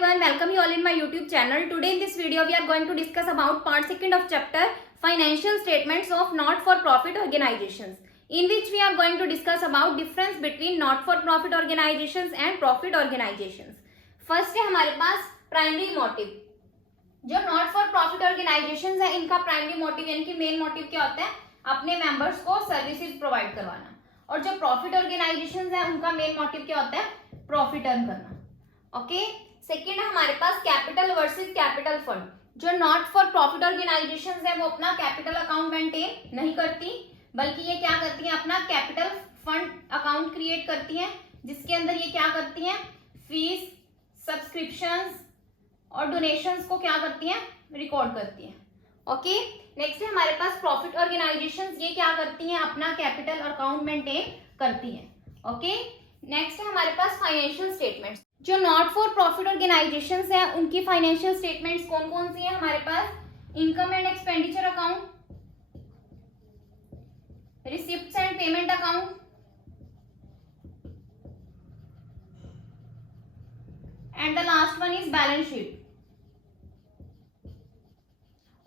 everyone, welcome you all in my YouTube channel. Today in this video we are going to discuss about part 2 of chapter financial statements of not for profit organizations, in which we are going to discuss about difference between not for profit organizations and profit organizations. First है हमारे पास primary motive. जो not for profit organisations है इनका primary motive यानी कि main motive क्या होता है, अपने मेंबर्स को सर्विसेज प्रोवाइड करवाना. और जो प्रॉफिट ऑर्गेनाइजेशंस है उनका मेन मोटिव क्या होता है, प्रॉफिट अर्न करना. ओके. सेकंड है हमारे पास कैपिटल वर्सेस कैपिटल फंड. जो नॉट फॉर प्रॉफिट ऑर्गेनाइजेशंस है वो अपना कैपिटल अकाउंट मेंटेन नहीं करती, बल्कि ये क्या करती हैं, अपना कैपिटल फंड अकाउंट क्रिएट करती हैं, जिसके अंदर ये क्या करती हैं, फीस, सब्सक्रिप्शंस और डोनेशंस को क्या करती हैं, रिकॉर्ड करती हैं. ओके. नेक्स्ट है हमारे पास प्रॉफिट ऑर्गेनाइजेशंस. ये क्या करती हैं, अपना कैपिटल अकाउंट मेंटेन करती हैं. ओके. नेक्स्ट है हमारे पास फाइनेंशियल स्टेटमेंट्स. जो नॉट फॉर प्रॉफिट ऑर्गेनाइजेशंस हैं उनकी फाइनेंशियल स्टेटमेंट्स कौन कौन सी हैं हमारे पास, income and expenditure account, receipts and payment account, and the last one is balance sheet.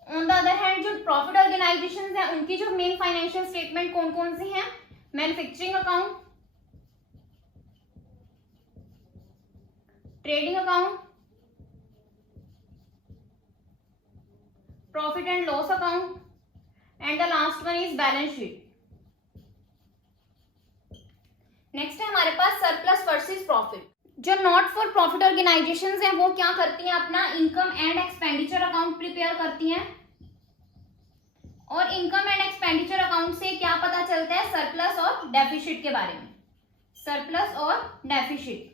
On the other hand जो प्रॉफिट ऑर्गेनाइजेशंस हैं उनकी जो मेन फाइनेंशियल स्टेटमेंट कौन कौन सी हैं, manufacturing account, trading account, profit and loss account, and the last one is balance sheet. Next है हमारे पास सरप्लस वर्सेस प्रॉफिट. जो नॉट फॉर प्रॉफिट ऑर्गेनाइजेशंस हैं वो क्या करती हैं, अपना income and expenditure account prepare करती हैं. और इनकम एंड एक्सपेंडिचर अकाउंट से क्या पता चलता है, सरप्लस और डेफिसिट के बारे में. सरप्लस और डेफिसिट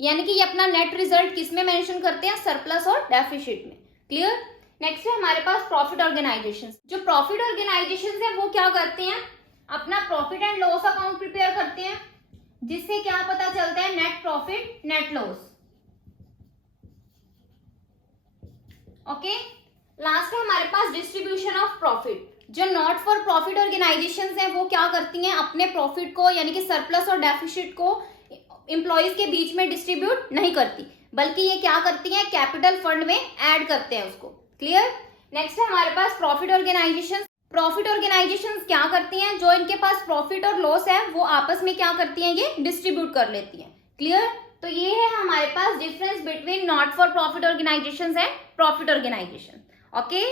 यानी कि ये अपना नेट रिजल्ट किस में मेंशन करते हैं, सरप्लस और डेफिसिट में. क्लियर. नेक्स्ट है हमारे पास प्रॉफिट ऑर्गेनाइजेशंस. जो प्रॉफिट ऑर्गेनाइजेशंस है वो क्या करते हैं, अपना profit and loss account prepare करते हैं, जिससे क्या पता चलता है, net profit, net loss. Okay. Last है हमारे पास डिस्ट्रीब्यूशन ऑफ प्रॉफिट. जो नॉट फॉर प्रॉफिट ऑर्गेनाइजेशंस हैं वो क्या करती हैं, अपने प्रॉफिट को यानी कि सरप्लस और डेफिसिट को एम्प्लॉइज के बीच में डिस्ट्रीब्यूट नहीं करती, बल्कि ये क्या करती हैं, कैपिटल फंड में ऐड करते हैं उसको. क्लियर. नेक्स्ट है हमारे पास प्रॉफिट ऑर्गेनाइजेशंस. प्रॉफिट ऑर्गेनाइजेशंस क्या करती हैं, जो इनके पास प्रॉफिट और लॉस है वो आपस में क्या करती हैं, ये डिस्ट्रीब्यूट कर लेती हैं. क्लियर. तो ये है हमारे पास difference between not for profit organisations and profit organisation. Okay.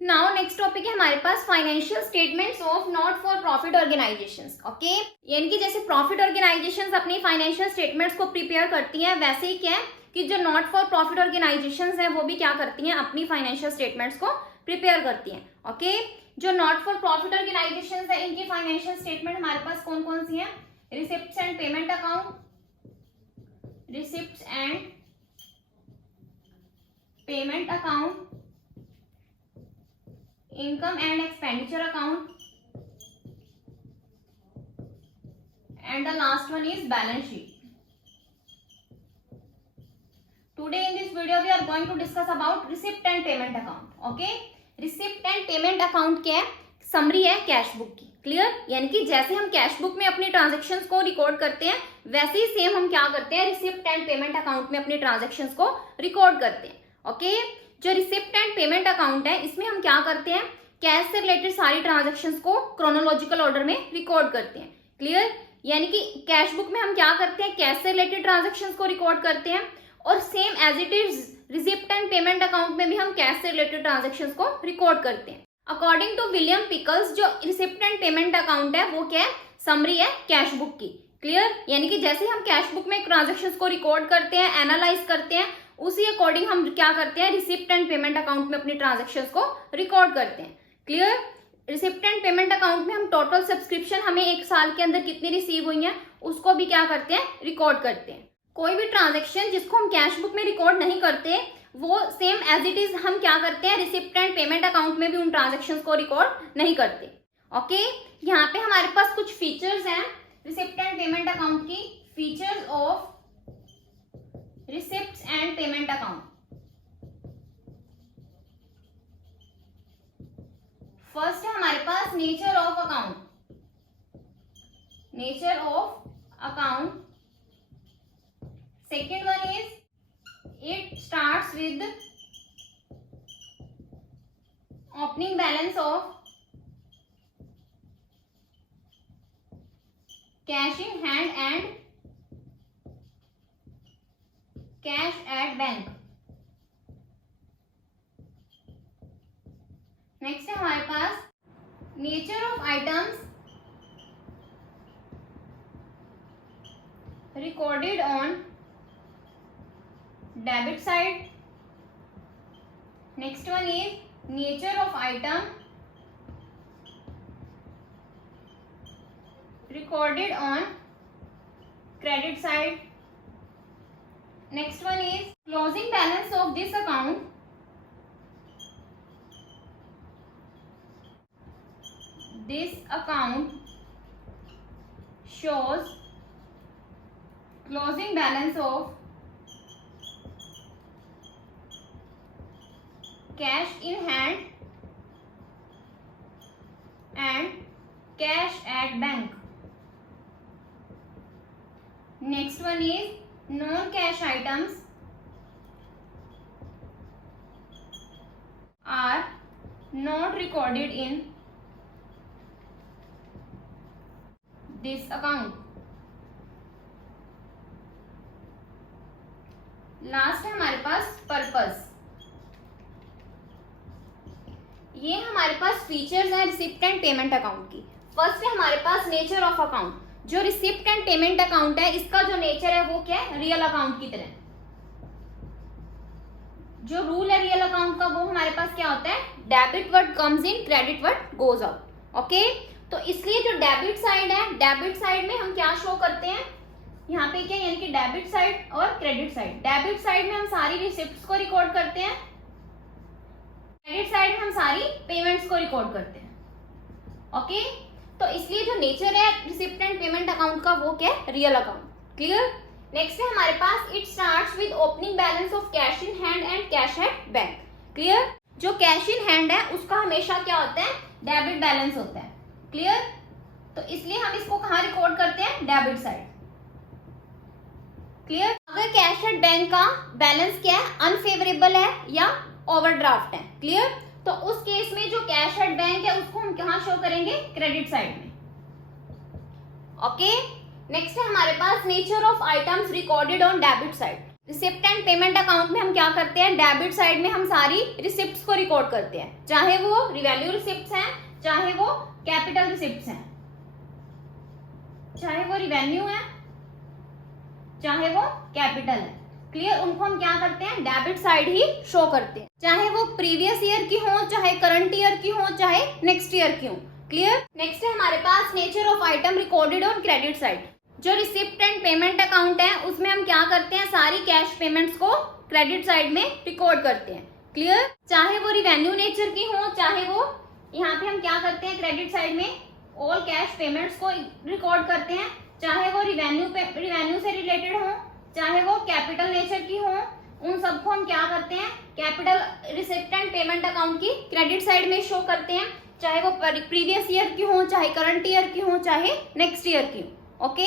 Now next topic है हमारे पास financial statements of not for profit organisations. Okay. यानी कि जैसे प्रॉफिट ऑर्गेनाइजेशंस अपनी फाइनेंशियल स्टेटमेंट्स को प्रिपेयर करती हैं, वैसे ही क्या है कि जो नॉट फॉर प्रॉफिट ऑर्गेनाइजेशंस हैं वो भी क्या करती हैं, अपनी फाइनेंशियल स्टेटमेंट्स को प्रिपेयर करती हैं. ओके. जो नॉट फॉर प्रॉफिट ऑर्गेनाइजेशंस है इनकी फाइनेंशियल स्टेटमेंट हमारे पास कौन कौन सी है, receipts and payment account, receipts and payment account, income and expenditure account, and the last one is balance sheet. Today in this video we are going to discuss about receipt and payment account. Okay. receipt and payment account क्या है, summary है cash book की. Clear. यानी कि जैसे हम cash book में अपनी ट्रांजेक्शन्स को रिकॉर्ड करते हैं वैसे ही सेम हम क्या करते हैं, रिसिप्ट एंड पेमेंट अकाउंट में अपनी ट्रांजेक्शन्स को रिकॉर्ड करते हैं. ओके. जो रिसिप्ट एंड पेमेंट अकाउंट है इसमें हम क्या करते हैं, कैश से रिलेटेड सारी ट्रांजेक्शन्स को क्रोनोलॉजिकल ऑर्डर में रिकॉर्ड करते हैं. क्लियर. यानी कि कैश बुक में हम क्या करते हैं, कैश से रिलेटेड ट्रांजेक्शन्स को रिकॉर्ड करते हैं, और same as it is receipt and payment account में भी हम कैश से रिलेटेड ट्रांजेक्शन्स को रिकॉर्ड करते हैं. अकॉर्डिंग टू विलियम पिकल्स जो रिसिप्ट एंड पेमेंट अकाउंट है वो क्या है, समरी है कैश बुक की. क्लियर. यानी कि जैसे हम कैश बुक में ट्रांजेक्शन्स को रिकॉर्ड करते हैं, एनालाइज करते हैं, उसी अकॉर्डिंग हम क्या करते हैं, रिसिप्ट एंड पेमेंट अकाउंट में अपनी ट्रांजेक्शन्स को रिकॉर्ड करते हैं. Clear. Receipt and payment account में हम टोटल सब्सक्रिप्शन हमें एक साल के अंदर कितनी रिसीव हुई हैं उसको भी क्या करते हैं, रिकॉर्ड करते हैं. कोई भी ट्रांजैक्शन जिसको हम कैश बुक में रिकॉर्ड नहीं करते वो सेम एज इट इज हम क्या करते हैं, रिसिप्ट एंड पेमेंट अकाउंट में भी उन ट्रांजैक्शंस को रिकॉर्ड नहीं करते. ओके. यहाँ पे हमारे पास कुछ फीचर्स हैं रिसिप्ट एंड पेमेंट अकाउंट की. Features of receipt and payment account. First है हमारे पास nature of account. Nature of account. Second one is it starts with opening balance of cash in hand and cash at bank. Next है हमारे पास nature of items recorded on debit side. Next one is nature of item recorded on credit side. Next one is closing balance of this account shows closing balance of cash in hand and cash at bank. Next one is non-cash items are not recorded in this account. Last है हमारे पास purpose. ये हमारे पास features हैं receipt and payment account की. First है हमारे पास nature of account. जो रिसिप्ट एंड पेमेंट अकाउंट है इसका जो नेचर है वो क्या है, रियल अकाउंट की तरह. जो रूल है रियल अकाउंट का वो हमारे पास क्या होता है, debit what comes in, credit what goes out. Okay, तो इसलिए जो डेबिट साइड है, डेबिट साइड में हम क्या शो करते हैं यहाँ पे, क्या यानी कि डेबिट साइड और क्रेडिट साइड. डेबिट साइड में हम सारी रिसिप्ट्स को रिकॉर्ड करते हैं, क्रेडिट साइड में हम सारी पेमेंट्स को रिकॉर्ड करते हैं. ओके, तो इसलिए जो नेचर है रिसिप्ट एंड पेमेंट अकाउंट का वो क्या है, रियल अकाउंट. क्लियर. नेक्स्ट है हमारे पास it starts with opening balance of cash in hand and cash at bank. Clear. जो कैश इन हैंड है उसका हमेशा क्या होता है, डेबिट बैलेंस होता है. क्लियर. तो इसलिए हम इसको कहाँ रिकॉर्ड करते हैं, डेबिट साइड. क्लियर. अगर कैश एट बैंक का बैलेंस क्या है, अनफेवरेबल है या ओवरड्राफ्ट है. क्लियर. तो उस केस में जो कैश एट बैंक है उसको हम कहाँ शो करेंगे, क्रेडिट साइड में. ओके. नेक्स्ट है हमारे पास nature of items recorded on debit side. Receipt and payment account में हम क्या करते हैं, डेबिट साइड में हम सारी रिसिप्ट्स को रिकॉर्ड करते हैं, चाहे वो रिवैल्यू रिसिप्ट्स हैं, चाहे वो कैपिटल रिसिप्ट्स हैं, चाहे वो रिवेन्यू है, चाहे वो कैपिटल है. क्लियर. उनको हम क्या करते हैं, डेबिट साइड ही शो करते हैं, चाहे वो प्रीवियस ईयर की हो, चाहे करंट ईयर की हो, चाहे नेक्स्ट ईयर की हो. क्लियर. नेक्स्ट है हमारे पास nature of item recorded on credit side. जो रिसिप्ट एंड पेमेंट अकाउंट है उसमें हम क्या करते हैं, सारी कैश पेमेंट्स को क्रेडिट साइड में रिकॉर्ड करते हैं. क्लियर. चाहे वो रिवेन्यू नेचर की हो, चाहे वो यहाँ पे हम क्या करते हैं, क्रेडिट साइड में ऑल कैश पेमेंट्स को रिकॉर्ड करते हैं, चाहे वो रिवेन्यू से रिलेटेड हो, चाहे वो कैपिटल नेचर की हो, उन सबको हम क्या करते हैं, capital receipt and payment account की क्रेडिट साइड में शो करते हैं, चाहे वो प्रीवियस ईयर की हो, चाहे करंट ईयर की हो, चाहे नेक्स्ट ईयर की हो. ओके.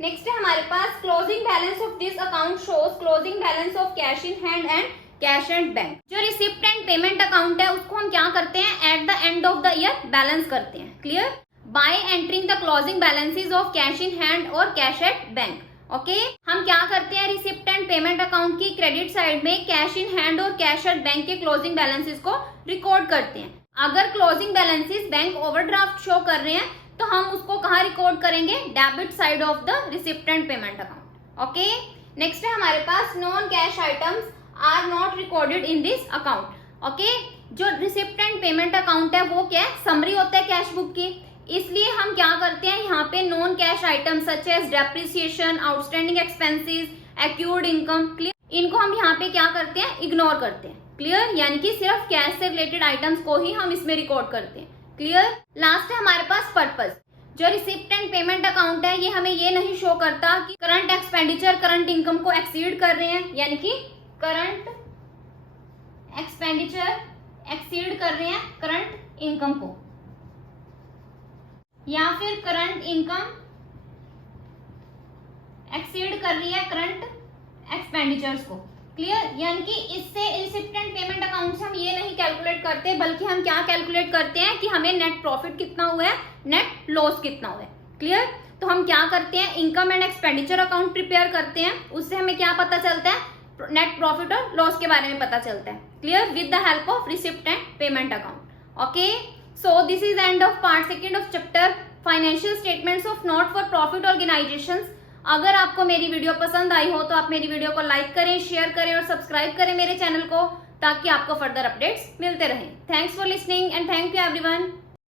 नेक्स्ट है हमारे पास closing balance of this account shows closing balance of cash in hand and cash at bank. जो रिसिप्ट एंड पेमेंट अकाउंट है उसको हम क्या करते हैं, at the end of the year balance करते हैं. Clear. By entering the closing balances of cash in hand और कैश एट बैंक. ओके. हम क्या करते हैं, रिसिप्ट एंड पेमेंट अकाउंट की क्रेडिट साइड में कैश इन हैंड और कैश एट बैंक के क्लोजिंग बैलेंसेस को रिकॉर्ड करते हैं. अगर closing balances bank overdraft show कर रहे हैं तो हम उसको कहाँ रिकॉर्ड करेंगे, debit side of the receipt and payment account. Okay. Next है हमारे पास non cash items are not recorded in this account. Okay. जो रिसिप्ट एंड पेमेंट अकाउंट है वो क्या है, समरी होता है कैश बुक की. इसलिए हम क्या करते हैं, यहाँ पे non cash item such as depreciation, outstanding expenses, accrued income, clear, इनको हम यहाँ पे क्या करते हैं, इग्नोर करते हैं. क्लियर. यानी कि सिर्फ कैश से रिलेटेड आइटम्स को ही हम इसमें रिकॉर्ड करते हैं. क्लियर. लास्ट है हमारे पास पर्पस. जो रिसिप्ट एंड पेमेंट अकाउंट है ये हमें ये नहीं शो करता कि करंट एक्सपेंडिचर करंट इनकम को एक्सीड कर रहे हैं, यानी कि करंट एक्सपेंडिचर एक्सीड कर रहे हैं करंट इनकम को, या फिर करंट इनकम एक्सीड कर रही है करंट एक्सपेंडिचर्स को। क्लियर, यानी कि इससे रिसिप्टेंट पेमेंट अकाउंट से हम ये नहीं कैलकुलेट करते, बल्कि हम क्या कैलकुलेट करते हैं कि हमें नेट प्रॉफिट कितना हुआ है, नेट लॉस कितना हुआ है। क्लियर, तो हम क्या करते हैं, income and expenditure account prepare करते हैं, उससे हमें क्या पता चलता है, नेट प्रॉफिट और लॉस के बारे में पता चलता है। Clear, with the help of receipt and payment account. Okay, so this is end of part second of chapter financial statements of not for profit organisations. अगर आपको मेरी वीडियो पसंद आई हो तो आप मेरी वीडियो को लाइक करें, शेयर करें और सब्सक्राइब करें मेरे चैनल को, ताकि आपको फर्दर अपडेट्स मिलते रहें। Thanks for listening and thank you everyone.